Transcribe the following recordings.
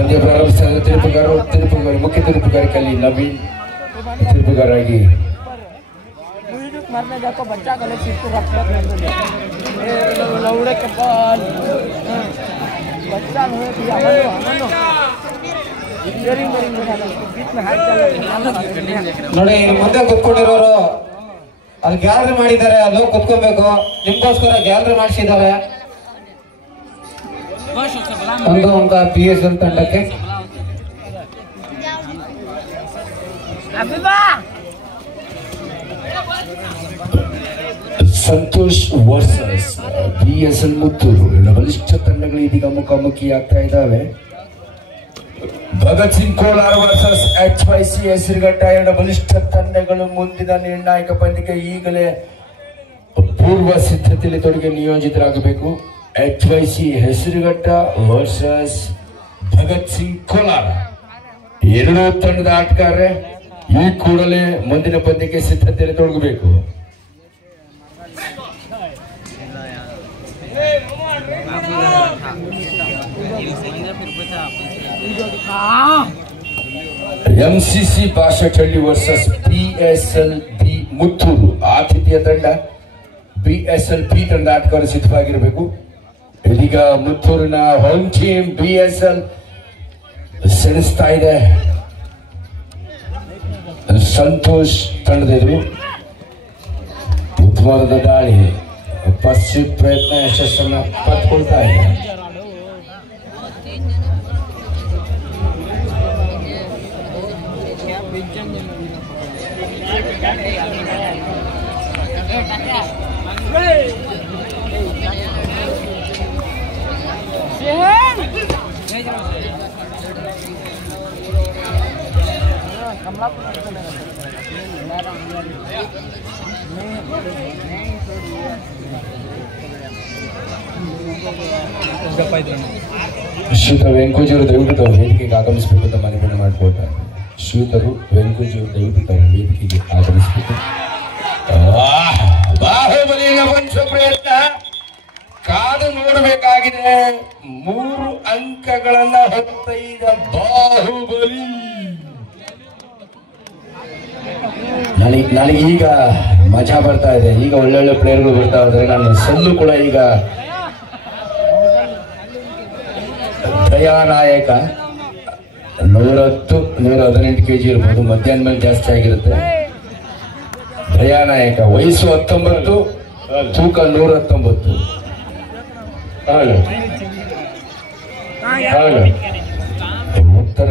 ಪಂದ್ಯ ಪ್ರಾರಂಭಿಸಿದ ತೀರ್ಪುಗಾರ ಮುಖ್ಯ ತೀರ್ಪುಗಾರ ಕಲ್ಲಿ ನವೀನ್ ತೀರ್ಪುಗಾರಾಗಿ मरने जाको बच्चा गले सीट को रखता लौड़े के बॉल बच्चा हो दिया हमनो इंजरिंग बीच में हाथ चला ನೋಡಿ ಮುಂದೆ ಕೂತ್ಕೊಂಡಿರೋರು ಅಲ್ಲಿ ಗ್ಯಾಲರಿ ಮಾಡಿದ್ದಾರೆ ಅಲ್ಲಿ ಕೂತ್ಕೋಬೇಕು ನಿಮಗೋಸ್ಕರ ಗ್ಯಾಲರಿ ಮಾಡಿಸಿದ್ದಾರೆ ಒಂದು PSL ತಂಡಕ್ಕೆ ಸಂತೋಷ್ ವರ್ಸಸ್ BSL ಮುತ್ತೂರು ಬಲಿಷ್ಠ ತಂಡಗಳು ಇದೀಗ ಮುಖಾಮುಖಿ ಆಗ್ತಾ ಇದ್ದಾವೆ. ಭಗತ್ ಸಿಂಗ್ ಕೋಲಾರ್ ವರ್ಸಸ್ HYC ಹೆಸರುಘಟ್ಟ ಎರಡು ಬಲಿಷ್ಠ ತಂಡಗಳು ಮುಂದಿನ ನಿರ್ಣಾಯಕ ಪಂದ್ಯಕ್ಕೆ ಈಗಲೇ ಪೂರ್ವ ಸಿದ್ಧತೆಯಲ್ಲಿ ತೊಡಗಿ ನಿಯೋಜಿತರಾಗಬೇಕು. HYC ಹೆಸರುಘಟ್ಟ ವರ್ಸಸ್ ಭಗತ್ ಸಿಂಗ್ ಕೋಲಾರ್ ಎರಡೂ ತಂಡದ ಆಟಗಾರರೇ ಈ ಕೂಡಲೇ ಮುಂದಿನ ಪಂದ್ಯಕ್ಕೆ ಸಿದ್ಧತೆಯಲ್ಲಿ ತೊಡಗಬೇಕು. MCC Bashettihalli versus BSL B Muthur ಆತಿಥ್ಯ ತಂಡ BSL B ತಂಡ ಆಟಗಾರ ಸಿದ್ಧವಾಗಿರಬೇಕು. ಇದೀಗ ಮುತ್ತೂರಿನ ಹೋಮ್ ಟೀಮ್ BSL ಸೆಳೆಸ್ತಾ ಇದೆ. ಸಂತೋಷ್ ತಂಡದ ಎದುರು ಉತ್ತಮವಾದ ದಾಳಿ ಪಶ್ಚಿಮ ಪ್ರಯತ್ನ ಯಶಸ್ಸನ್ನು ಪಡೆದುಕೊಳ್ತಾ ಇದೆ. ಶ್ರೀಯುತ ವೆಂಕೂಜಿಯವರು ದಯವಿಟ್ಟು ವೇದಿಕೆಗೆ ಆಗಮಿಸಬೇಕು ಅಂತ ಮನವಿಯನ್ನು ಮಾಡಿಕೊಳ್ತಾರೆ. ಶ್ರೀಯುತರು ವೆಂಕೂಜಿಯವರು ದಯವಿಟ್ಟು ವೇದಿಕೆಗೆ ಆಗಮಿಸಬೇಕು. ಬಾಹುಬಲಿಯ ವಂಶ ಪ್ರಯತ್ನ ಕಾದು ನೋಡಬೇಕಾಗಿದೆ. 3 ಅಂಕಗಳನ್ನ ಹೊತ್ತೈದ ಬಾಹುಬಲಿ. ನನಗೆ ಈಗ ಮಜಾ ಬರ್ತಾ ಇದೆ. ಈಗ ಒಳ್ಳೊಳ್ಳೆ ಪ್ಲೇಯರ್ಗಳು ಬರ್ತಾ ಇದ್ದಾರೆ. ನನ್ನ ಸಲ್ಲು ಕೂಡ ಈಗ ದಯಾನಾಯಕ 110-118 kg ಇರ್ಬೋದು. ಮಧ್ಯಾಹ್ನ ಮೇಲೆ ಜಾಸ್ತಿ ಆಗಿರುತ್ತೆ. ದಯಾನಾಯಕ ವಯಸ್ಸು 19, ತೂಕ 119. ಉತ್ತರ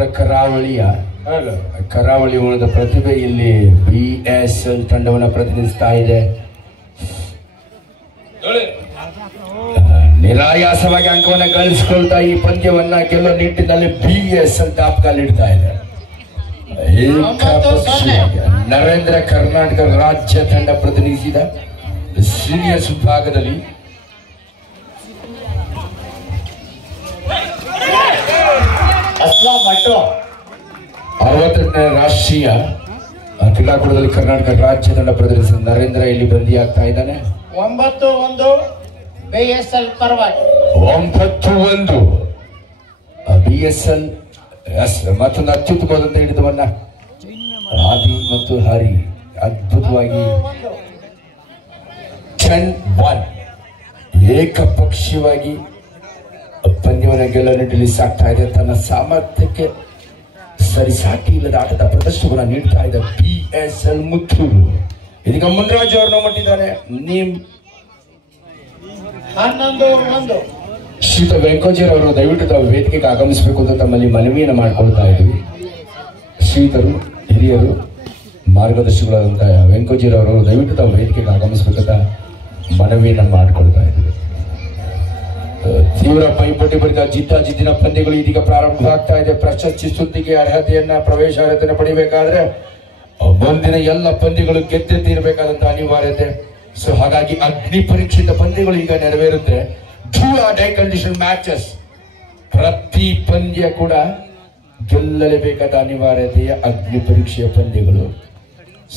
ಕರಾವಳಿ ಉಳಿದ ಪ್ರತಿಭೆ ಇಲ್ಲಿ BSL ತಂಡವನ್ನು ಪ್ರತಿನಿಧಿಸ್ತಾ ಇದೆ. ನಿರಾಯಾಸವಾಗಿ ಅಂಕವನ್ನು ಗಳಿಸಿಕೊಳ್ತಾ ಈ ಪಂದ್ಯವನ್ನ ಗೆಲ್ಲುವ ನಿಟ್ಟಿನಲ್ಲಿ BSL ದಾಪುಗಾಲಿಡ್ತಾ ಇದೆ. ನರೇಂದ್ರ ಕರ್ನಾಟಕ ರಾಜ್ಯ ತಂಡ ಪ್ರತಿನಿಧಿಸಿದ ಸೀನಿಯರ್ಸ್ ವಿಭಾಗದಲ್ಲಿ ಅಸ್ಲಾಂ ಮಟ್ಟು 68ನೇ ರಾಷ್ಟ್ರೀಯ ಕ್ರೀಡಾಕೂಟದಲ್ಲಿ ಕರ್ನಾಟಕ ರಾಜ್ಯ ತಂಡ ಪ್ರದರ್ಶಿಸಿದ ನರೇಂದ್ರ ಇಲ್ಲಿ ಬಂದಿಯಾಗ್ತಾ ಇದ್ದಾನೆ. 9-1 BSL ಪರವಾಗಿ 9-1 BSL ಮತ್ತೊಂದು ಅತ್ಯುತ್ತಮವಾದಂತ ಹಿಡಿತವನ್ನ ಆದಿ ಮತ್ತು ಹರಿ ಅದ್ಭುತವಾಗಿ 10-1 ಏಕಪಕ್ಷೀಯವಾಗಿ ಪಂದ್ಯವನ್ನು ಗೆಲ್ಲುವ ನಿಟ್ಟಿನಲ್ಲಿ ಸಾಕ್ತಾ ಇದೆ. ತನ್ನ ಸಾಮರ್ಥ್ಯಕ್ಕೆ ಸರಿಸಾಟಿ ಇಲ್ಲದ ಆಟದ ಪ್ರದರ್ಶನವನ್ನು ನೀಡ್ತಾ ಇದೆ BSL ಮುತ್ತೂರು. ಇದೀಗ ಮುನ್ರಾಜ್ ಅವರನ್ನು ಮಟ್ಟಿದ್ದಾರೆ. 11-1 ಶ್ರೀಯುತ ವೆಂಕೋಜಿಯರ್ ಅವರು ದಯವಿಟ್ಟು ತಾವು ವೇದಿಕೆಗೆ ಆಗಮಿಸಬೇಕು ಅಂತ ತಮ್ಮಲ್ಲಿ ಮನವಿಯನ್ನು ಮಾಡಿಕೊಳ್ತಾ ಇದ್ದೀವಿ. ಶ್ರೀಯುತರು ಹಿರಿಯರು ಮಾರ್ಗದರ್ಶಿಗಳಾದಂತಹ ವೆಂಕೋಜಿಯರ್ ಅವರು ದಯವಿಟ್ಟು ತಾವು ವೇದಿಕೆಗೆ ಆಗಮಿಸಬೇಕಂತ ಮನವಿಯನ್ನು ಮಾಡಿಕೊಳ್ತಾ ಇದ್ದೀವಿ. ತೀವ್ರ ಪೈಪೋಟಿ ಬಳಿಕ ಜಿದ್ದಿನ ಪಂದ್ಯಗಳು ಇದೀಗ ಪ್ರಾರಂಭ ಆಗ್ತಾ ಇದೆ. ಪ್ರಶಸ್ತಿ ಸುದ್ದಿಗೆ ಪ್ರವೇಶಾರ್ಹತೆಯನ್ನು ಪಡಿಬೇಕಾದ್ರೆ ಮುಂದಿನ ಎಲ್ಲ ಪಂದ್ಯಗಳು ಗೆದ್ದೆ ತೀರಬೇಕಾದಂತ ಅನಿವಾರ್ಯತೆ. ಸೊ ಹಾಗಾಗಿ ಅಗ್ನಿ ಪರೀಕ್ಷಿತ ಪಂದ್ಯಗಳು ಈಗ ನೆರವೇರುತ್ತೆ. Do or die condition matches. ಪ್ರತಿ ಪಂದ್ಯ ಕೂಡ ಗೆಲ್ಲಲೇಬೇಕಾದ ಅನಿವಾರ್ಯತೆಯ ಅಗ್ನಿ ಪರೀಕ್ಷೆಯ ಪಂದ್ಯಗಳು.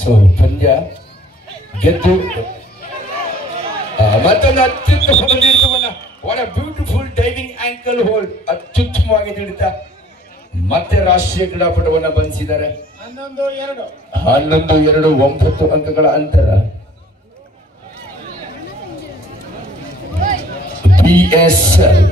ಸೊ ಪಂದ್ಯ ಗೆದ್ದು ಮತ್ತೊಂದು ಅತ್ಯುತ್ತಮ ಬಂದಿರ್ತವನ್ನ what a beautiful diving ankle hold ಅತ್ಯುತ್ತಮವಾಗಿ ನೀಡುತ್ತಾ ಮತ್ತೆ ರಾಷ್ಟ್ರೀಯ ಕ್ರೀಡಾಪಟುವನ್ನ ಬಂಧಿಸಿದ್ದಾರೆ. 11-2 9 ಅಂಕಗಳ ಅಂತರ. BSL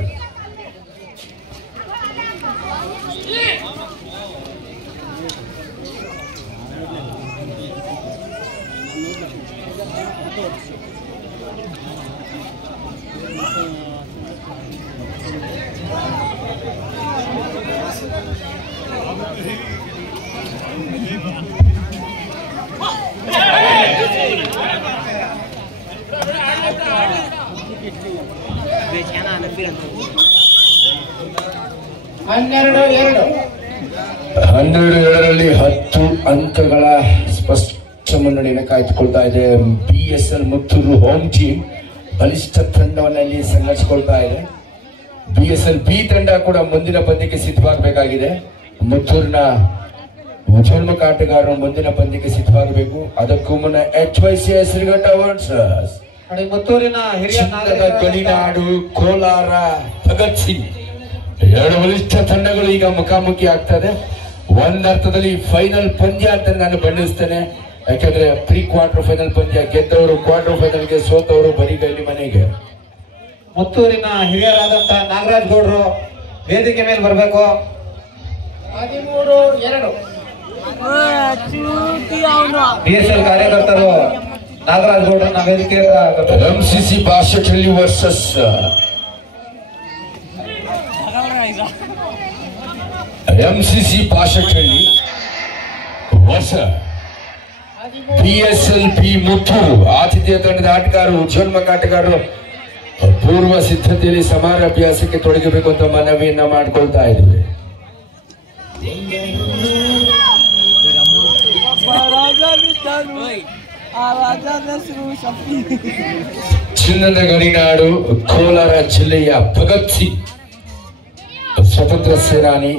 ರಲ್ಲಿ 10 ಅಂಕಗಳ ಸ್ಪಷ್ಟ ಮುನ್ನಡೆಯನ್ನು ಕಾಯ್ದುಕೊಳ್ತಾ ಇದೆ. BSL ಮುತ್ತೂರು ಹೋಮ್ ಟೀಮ್ ಬಲಿಷ್ಠ ತಂಡವನ್ನಲ್ಲಿ ಸಂಘರ್ಷಿಸಿಕೊಳ್ತಾ ಇದೆ. BSL B ತಂಡ ಕೂಡ ಮುಂದಿನ ಪಂದ್ಯಕ್ಕೆ ಸಿದ್ಧವಾಗಬೇಕಾಗಿದೆ. ಮುತ್ತೂರಿನ ಉಜ್ವಲ್ಮುಖ ಆಟಗಾರರು ಮುಂದಿನ ಪಂದ್ಯಕ್ಕೆ ಸಿದ್ಧವಾಗಬೇಕು. ಅದಕ್ಕೂ ಮುನ್ನ HYC ಹೆಸರುಘಟ್ಟ ವರ್ಸಸ್ ಮುತ್ತೂರಿನ ಹಿರಿಯ ಗಡಿನಾಡು ಕೋಲಾರ ಭಗತ್ ಸಿಂಗ್. 2 ಬಲಿಷ್ಠ ತಂಡಗಳು ಈಗ ಮುಖಾಮುಖಿ ಆಗ್ತದೆ. ಒಂದರ್ಥದಲ್ಲಿ ಫೈನಲ್ ಪಂದ್ಯ ಅಂತ ನಾನು ಬಣ್ಣಿಸ್ತೇನೆ. ಯಾಕಂದ್ರೆ ಪ್ರೀ ಕ್ವಾರ್ಟರ್ ಫೈನಲ್ ಪಂದ್ಯ ಗೆದ್ದವರು ಕ್ವಾರ್ಟರ್ ಫೈನಲ್ಗೆ, ಸೋತವರು ಬರಿಗೈಲಿ ಮನೆಗೆ. ಮುತ್ತೂರಿನ ಹಿರಿಯರಾದಂತಹ ನಾಗರಾಜ್ ಗೌಡ್ರು ವೇದಿಕೆ ಮೇಲೆ ಬರಬೇಕು. 13-2 BSL ಕಾರ್ಯಕರ್ತರು ನಾಗರಾಜ್ ಗೌಡ್ರನ್ನ ವೇದಿಕೆ MCC ಭಾಷೆಯಲ್ಲಿ ವರ್ಸಸ್ MCC ಭಾಷೆಯಲ್ಲಿ ವರ್ಷ BSL B ಮುತ್ತೂರು ಆತಿಥ್ಯ ತಂಡದ ಆಟಗಾರರು ಉಜ್ವಲ್ಮುಖ ಆಟಗಾರರು ಪೂರ್ವ ಸಿದ್ಧತೆಯಲ್ಲಿ ಸಮರಾಭ್ಯಾಸಕ್ಕೆ ತೊಡಗಬೇಕು ಅಂತ ಮನವಿಯನ್ನ ಮಾಡಿಕೊಳ್ತಾ ಇದ್ದೀವಿ. ಚಿನ್ನದ ಗಡಿನಾಡು ಕೋಲಾರ ಜಿಲ್ಲೆಯ ಭಗತ್ ಸಿಂಗ್ ಸ್ವತಂತ್ರ ಸೇನಾನಿ,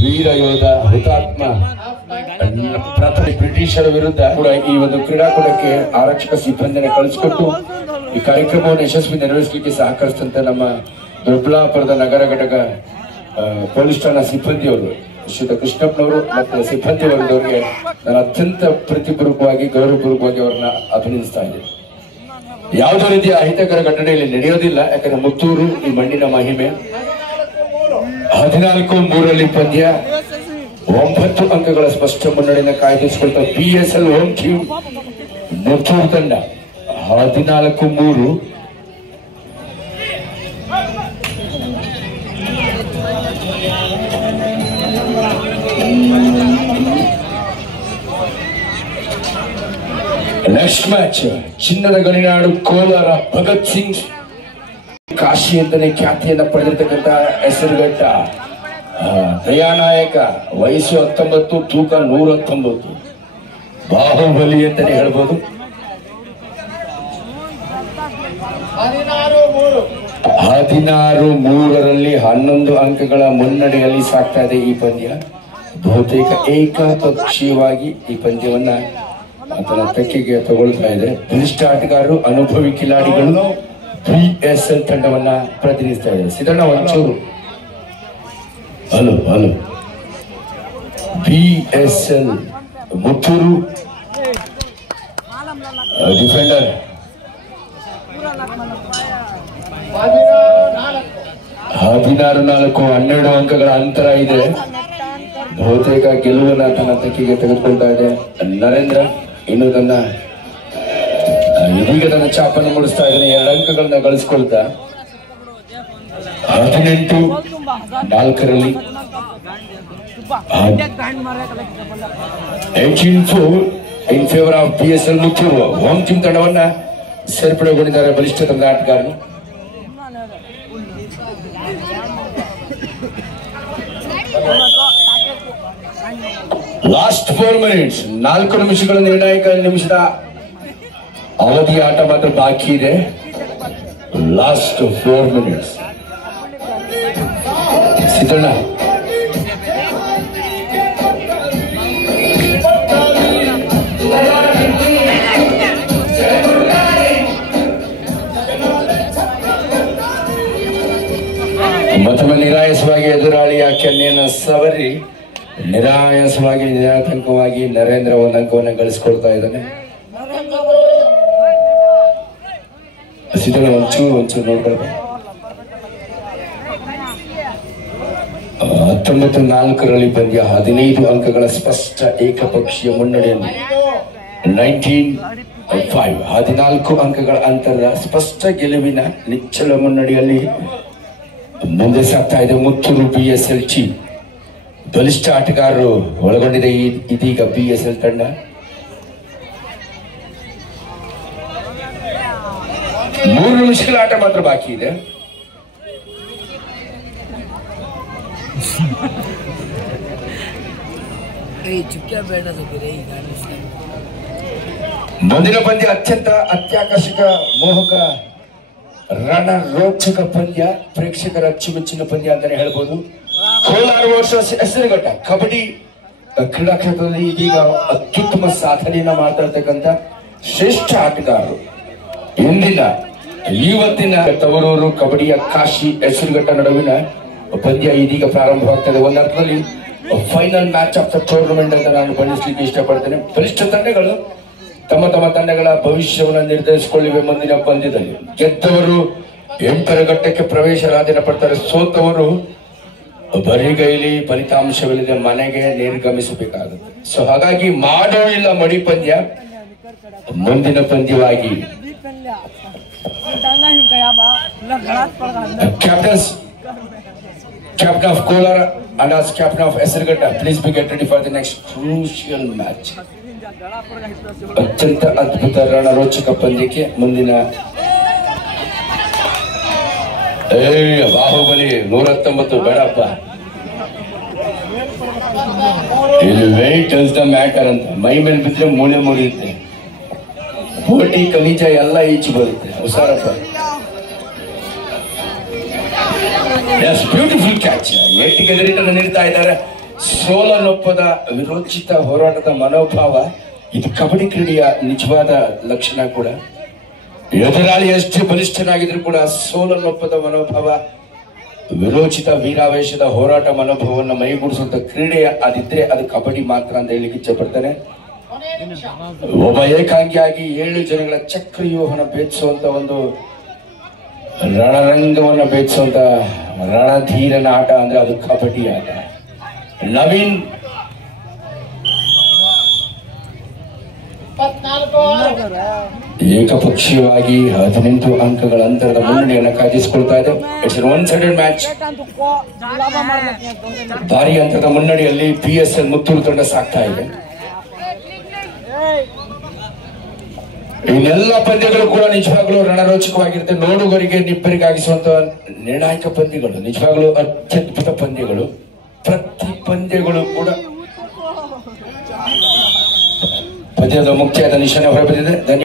ವೀರ ಯೋಧ, ಹುತಾತ್ಮ, ಬ್ರಿಟಿಷರ ವಿರುದ್ಧ ಕೂಡ ಈ ಒಂದು ಕ್ರೀಡಾಕೂಟಕ್ಕೆ ಆರಕ್ಷಕ ಸಿಬ್ಬಂದಿಯನ್ನು ಕಳಿಸಿಕೊಟ್ಟು ಈ ಕಾರ್ಯಕ್ರಮವನ್ನು ಯಶಸ್ವಿ ನೆರವೇರಿಸಲಿಕ್ಕೆ ಸಹಕರಿಸಿದಂತ ನಮ್ಮ ದೊಡ್ಡಬಳ್ಳಾಪುರದ ನಗರ ಘಟಕ ಪೊಲೀಸ್ ಠಾಣಾ ಸಿಬ್ಬಂದಿಯವರು ಶ್ರೀಯುತ ಕೃಷ್ಣಪ್ಪನವರು ಮತ್ತು ಸಿಬ್ಬಂದಿ ವರ್ಗದವರಿಗೆ ನಾನು ಅತ್ಯಂತ ಪ್ರೀತಿಪೂರ್ವಕವಾಗಿ ಗೌರವಪೂರ್ವಕವಾಗಿ ಅವರನ್ನ ಅಭಿನಂದಿಸ್ತಾ ಇದ್ದೇನೆ. ಯಾವುದೇ ರೀತಿಯ ಅಹಿತಕರ ಘಟನೆ ಇಲ್ಲಿ ನಡೆಯೋದಿಲ್ಲ. ಯಾಕಂದ್ರೆ ಮುತ್ತೂರು ಈ ಮಣ್ಣಿನ ಮಹಿಮೆ. 14-3 ಪಂದ್ಯ 9 ಅಂಕಗಳ ಸ್ಪಷ್ಟ ಮುನ್ನಡೆಯನ್ನು ಕಾಯ್ದಿರಿಸಿಕೊಳ್ತಾ BSL ಹೋಮ್ ಟೀಮ್ ಮುತ್ತೂರು ತಂಡ 14-3. ನೆಕ್ಸ್ಟ್ ಮ್ಯಾಚ್ ಚಿನ್ನದ ಗಡಿನಾಡು ಕೋಲಾರ ಭಗತ್ ಸಿಂಗ್ ಕಾಶಿ ಅಂತಾನೆ ಖ್ಯಾತಿಯನ್ನ ಪಡೆದಿರ್ತಕ್ಕಂಥ ಹೆಸರುಘಟ್ಟ ದಯಾನಾಯಕ, ವಯಸ್ಸು 19, ತೂಕ 119, ಬಾಹುಬಲಿ ಅಂತಾನೆ ಹೇಳ್ಬೋದು. 16-3 11 ಅಂಕಗಳ ಮುನ್ನಡೆಯಲ್ಲಿ ಸಾಗ್ತಾ ಇದೆ ಈ ಪಂದ್ಯ. ಬಹುತೇಕ ಏಕಪಕ್ಷೀಯವಾಗಿ ಈ ಪಂದ್ಯವನ್ನ ಅದರ ತೆಕ್ಕೆಗೆ ತಗೊಳ್ತಾ ಇದೆ. ಬಲಿಷ್ಠ ಆಟಗಾರರು, ಅನುಭವಿ ಕಿಲಾಡಿಗಳು BSL ತಂಡವನ್ನ ಪ್ರತಿನಿಧಿಸ್ತಾ ಇದೆ. ಸಿದ್ದಣ್ಣ ಒಂಚೂರು ಹಲೋ BSL ಮುತ್ತೂರು ಡಿಫೆಂಡರ್ 16-4 12 ಅಂಕಗಳ ಅಂತರ ಇದೆ. ಬಹುತೇಕ ಗೆಲುವನ್ನ ತನ್ನ ತೆಕ್ಕೆಗೆ ತೆಗೆದುಕೊಳ್ತಾ ಇದೆ. ನರೇಂದ್ರ ಇನ್ನು ತನ್ನ ಇದೀಗ ತನ್ನ ಚಾಪನ್ನು ಮೂಡಿಸ್ತಾ ಇದ್ದಾನೆ. 2 ಅಂಕಗಳನ್ನ ಗಳಿಸಿಕೊಳ್ತಾ 18-4 18-4 in favour of BSL Muthur home team ತಂಡವನ್ನ ಸೇರ್ಪಡೆಗೊಂಡಿದ್ದಾರೆ ಬಲಿಷ್ಠ ತಂಡದ ಆಟಗಾರರು. ಲಾಸ್ಟ್ 4 ಮಿನಿಟ್ಸ್ 4 ನಿಮಿಷಗಳ ನಿರ್ಣಾಯಕ ನಿಮಿಷದ ಅವಧಿ ಆಟ ಮಾತ್ರ ಬಾಕಿ ಇದೆ. Last 4 minutes. ಸಿದ್ದಣ್ಣ ಮತ್ತೊಮ್ಮೆ ನಿರಾಯಸವಾಗಿ ಎದುರಾಳಿ ಗೋಡೆಯ ಕೆನ್ನೆಯನ್ನು ಸವರಿ ನಿರಾಯಾಸವಾಗಿ ನಿರಾತಂಕವಾಗಿ ನರೇಂದ್ರ ಒಂದು ಅಂಕವನ್ನು ಗಳಿಸ್ಕೊಳ್ತಾ ಇದ್ದಾನೆ. ಒಂಚೂರು ನೋಡ್ಕೊಳ್ಬೇಕು. 19-4 ಪಂದ್ಯ 15 ಅಂಕಗಳ ಸ್ಪಷ್ಟ ಏಕಪಕ್ಷೀಯ ಮುನ್ನಡೆಯಲ್ಲಿ 19-5 14 ಅಂಕಗಳ ಅಂತರದ ಸ್ಪಷ್ಟ ಗೆಲುವಿನ ನಿಚ್ಚಳ ಮುನ್ನಡೆಯಲ್ಲಿ ಮುಂದೆ ಸಾಗ್ತಾ ಇದೆ ಮುತ್ತೂರು BSLG. ಬಲಿಷ್ಠ ಆಟಗಾರರು ಒಳಗೊಂಡಿದೆ ಇದೀಗ BSL ತಂಡ. ಮೂರು ನಿಮಿಷಗಳ ಆಟ ಮಾತ್ರ ಬಾಕಿ ಇದೆ. ಮುಂದಿನ ಪಂದ್ಯ ಅತ್ಯಂತ ಅತ್ಯಾಕರ್ಷಕ ಮೋಹಕ ರಣರೋಚಕ ಪಂದ್ಯ, ಪ್ರೇಕ್ಷಕರ ಅಚ್ಚುಮೆಚ್ಚಿನ ಪಂದ್ಯ ಅಂತಾನೆ ಹೇಳ್ಬೋದು. ಕೋಲಾರ ವರ್ಷ ಹೆಸರುಘಟ್ಟ ಕಬಡ್ಡಿ ಕ್ರೀಡಾ ಕ್ಷೇತ್ರದಲ್ಲಿ ಇದೀಗ ಅತ್ಯುತ್ತಮ ಸಾಧನೆಯನ್ನ ಮಾಡ್ತಾ ಇರ್ತಕ್ಕಂಥ ಶ್ರೇಷ್ಠ ಆಟಗಾರರು. ಇಂದಿನ ಇವತ್ತಿನ ತವರೂರು ಕಬಡ್ಡಿಯ ಕಾಶಿ ಹೆಸರುಘಟ್ಟ ನಡುವಿನ ಪಂದ್ಯ ಇದೀಗ ಪ್ರಾರಂಭವಾಗ್ತದೆ. ಒಂದರ್ಥದಲ್ಲಿ final match of the tournament ಅಂತ ನಾನು ಬಣ್ಣಿಸ್ಲಿಕ್ಕೆ ಇಷ್ಟಪಡ್ತೇನೆ. ಬಲಿಷ್ಠ ತಂಡಗಳು ತಮ್ಮ ತಮ್ಮ ತಂಡಗಳ ಭವಿಷ್ಯವನ್ನು ನಿರ್ಧರಿಸಿಕೊಳ್ಳಿವೆ. ಮುಂದಿನ ಪಂದ್ಯದಲ್ಲಿ ಗೆದ್ದವರು 8ರ ಘಟ್ಟಕ್ಕೆ ಪ್ರವೇಶರಾಧನೆ ಪಡ್ತಾರೆ. ಸೋತವರು ಬರಿಗೈಲಿ ಫಲಿತಾಂಶವಿಲ್ಲದೆ ಮನೆಗೆ ನಿರ್ಗಮಿಸಬೇಕಾಗುತ್ತೆ. ಸೊ ಹಾಗಾಗಿ ಮಾಡೋ ಇಲ್ಲ ಮಡಿ ಪಂದ್ಯ ಮುಂದಿನ ಪಂದ್ಯವಾಗಿ Captain of Kolar and as captain of Esarghatta, please be get ready for the next crucial match. ಅತ್ಯಂತ ಅದ್ಭುತ ರಣರೋಚಕ ಪಂದ್ಯಕ್ಕೆ ಮುಂದಿನ ಬಾಹುಬಲಿ 119 ಬೇಡಪ್ಪ, ಇಲ್ಲಿ ವೆಯ್ಟ್ ಇಸ್ ದ ಮ್ಯಾಟರ್ ಅಂತ. ಮೈ ಮೇಲೆ ಬಿದ್ರೆ ಮೂಳೆ ಮುರಿಯುತ್ತೆ, ಬೋಟಿ ಕಲಿಜ ಎಲ್ಲ ಈಚೆ ಬರುತ್ತೆ. ಹುಷಾರಪ್ಪ. Beautiful catch. ಏಟಿಗೆ ರಿಟರ್ನ್ ನೀಡ್ತಾ ಇದ್ದಾರೆ. ಸೋಲನೊಪ್ಪದ ವಿರೋಚಿತ ಹೋರಾಟದ ಮನೋಭಾವ ಇದು ಕಬಡ್ಡಿ ಕ್ರೀಡೆಯ ನಿಜವಾದ ಲಕ್ಷಣ ಕೂಡ. ಎದುರಾಳಿ ಎಷ್ಟೇ ಬಲಿಷ್ಠನಾಗಿದ್ರು ಕೂಡ ಸೋಲನೊಪ್ಪದ ಮನೋಭಾವ, ವಿರೋಚಿತ ವೀರಾವೇಶದ ಹೋರಾಟ ಮನೋಭಾವವನ್ನು ಮೈಗೂಡಿಸುವಂತ ಕ್ರೀಡೆ ಅದಿದ್ರೆ ಅದು ಕಬಡ್ಡಿ ಮಾತ್ರ ಅಂತ ಹೇಳಿಕ್ಕೆ ಇಚ್ಛೆ ಪಡ್ತಾನೆ. ಒಬ್ಬ ಏಕಾಂಗಿಯಾಗಿ 7 ಜನಗಳ ಚಕ್ರವ್ಯೂಹನ ಭೇದಿಸುವಂತ ಒಂದು ರಣರಂಗವನ್ನ ಭೇದಿಸುವಂತ ರಣಧೀರನ ಆಟ ಅಂದ್ರೆ ಅದು ಕಬಡ್ಡಿ ಆಟ. ನವೀನ್ ಏಕಪಕ್ಷೀಯವಾಗಿ 18 ಅಂಕಗಳ ಅಂತರದ ಮುನ್ನಡೆಯನ್ನು ಕಾಯ್ದಿರಿಸಿಕೊಳ್ತಾ ಇದೆ. It's one sided match. ಭಾರಿ ಅಂತರದ ಮುನ್ನಡೆಯಲ್ಲಿ PSL ಮುತ್ತೂರು ತಂಡ ಸಾಕ್ತಾ ಇದೆ. ಇನ್ನೆಲ್ಲ ಪಂದ್ಯಗಳು ಕೂಡ ನಿಜವಾಗ್ಲೂ ರಣರೋಚಕವಾಗಿರುತ್ತೆ. ನೋಡುಗರಿಗೆ ನಿಬ್ಬರಿಗಾಗಿಸುವಂತ ನಿರ್ಣಾಯಕ ಪಂದ್ಯಗಳು, ನಿಜವಾಗ್ಲೂ ಅತ್ಯದ್ಭುತ ಪಂದ್ಯಗಳು. ಪ್ರತಿ ಪಂದ್ಯಗಳು ಕೂಡ ಪಂದ್ಯದ ಮುಖ್ಯದ ನಿಶಾನೆ ಹೊರಬಿದ್ದಿದೆ.